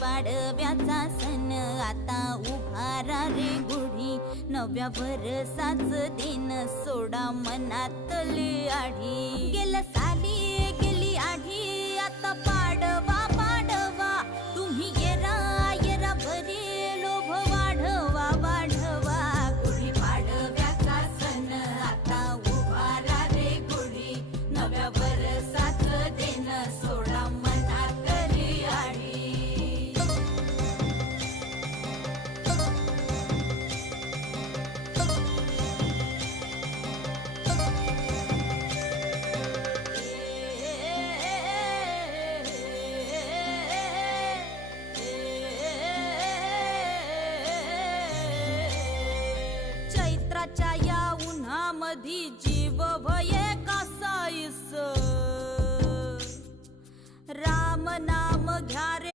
पाडव्याचा सण आता उभारा रे गुढी, नव्या वर्षाच दिन सोडा मनातली आढी. गेल्या साली गेली आढी, आता पाडवा पाडवा, तुम्ही येरा येरा भरी लोभ वाढवा वाढवा. गुढी पाडव्याचा सण आता उभारा रे गुढी, नव्या वर्षाच दिन सोडा मनातली आढी. चैत्राच्या या उन्हामधी जीव भये कासाईस, राम नाम घ्या रे